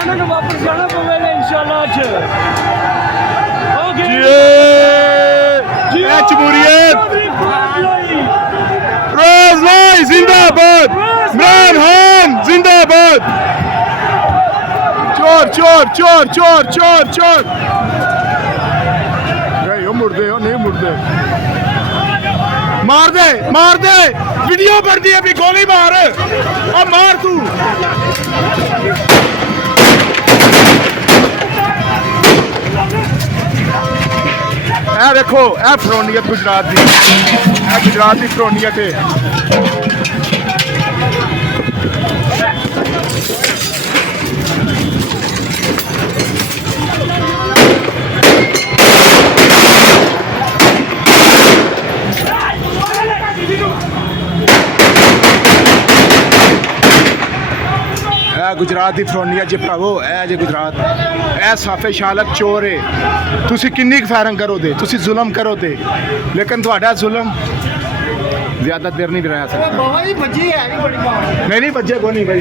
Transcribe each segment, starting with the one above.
ਇਹਨਾਂ ਨੂੰ ਵਾਪਸ ਜਾਣਾ ਪਵੇਗਾ ਇਨਸ਼ਾਅੱਲਾ ਅੱਜ जमहूरियत रोज भाई जिंदाबाद इमरान खान जिंदाबाद चोर चोर चोर चोर चोर चोर नहीं मुड़दे हो नहीं मुड़दे मार दे वीडियो बनती है अभी गोली मार अब मार तू ਇਹ ਦੇਖੋ ਇਹ ਫਰੋਨੀਅਤ ਗੁਜਰਾਤ ਦੀ ਇਹ ਗੁਜਰਾਤ ਦੀ ਫਰੋਨੀਅਤ ਹੈ गुजरात की फरौनीयत जे भरावो जे गुजरात ए साफे शालक चोर है तुसी किन्नी फायरिंग करो दे तुसी जुल्म करो दे लेकिन तुहाडा जुल्म ज़्यादा देर नहीं रहा सकता नहीं बच्चे को नहीं भाई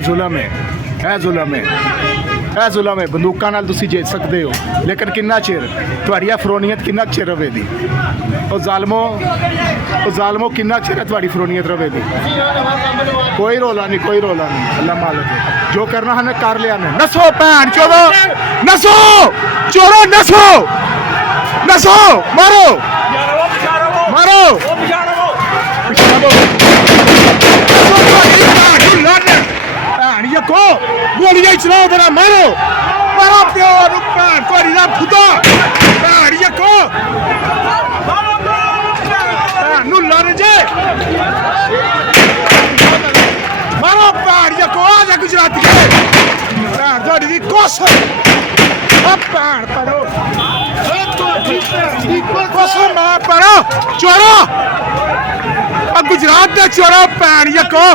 जुल्म है जुल्म है बंदूकों नाल तुसी जीत सकते हो लेकिन किन्ना चिर तुहाडी फरौनीयत किन्ना चिर रवेगी जालमो किन्ना चिर है तुहाडी फरौनीयत रवेगी कोई रौला नहीं अल्लाह मालिक है जो करना हमने कर लिया ने नसो भैन चोरो नसो चोरो नसो मारो गोलियां चलाओ तेरा मारो प्यो भैन थोड़ी ना खुदा भैन को भैन लड़ जे मारो भैन को आ जा गुजराती भैन थोड़ी कोस भैन पढ़ो पढ़ो चोरो गुजरात के चोरो भैन को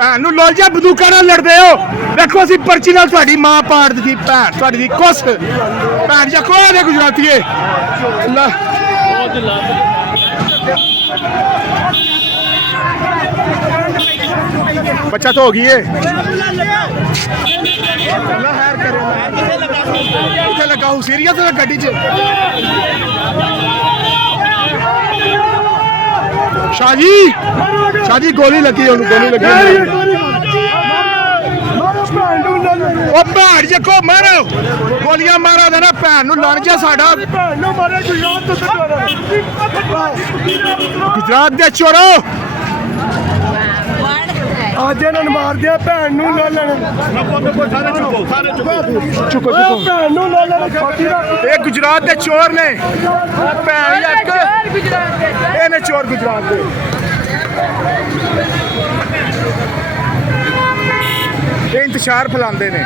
भैन लोल जा बंदूका नाल लड़दे हो देखो असीं पर्ची नाल तुहाडी मां पाड़ दी भैन तुहाडी दी कुस भैन जा कोई दे गुजरातीए अल्लाह बच्चा तो हो गई है अल्लाह खैर करे इत्थे लगा हूं सीरियस है गड्डी च शाहजी गोली लगी गोली लगी ओ भैन जे को मारो गोलियां मारो दे ना भैन लड़ जा साडा गुजरात दे चोरो आज इन्होंने मार दिया भैन चुको ये गुजरात के चोर ने भैन चोर गुजरात के इंतशार फैलाते ने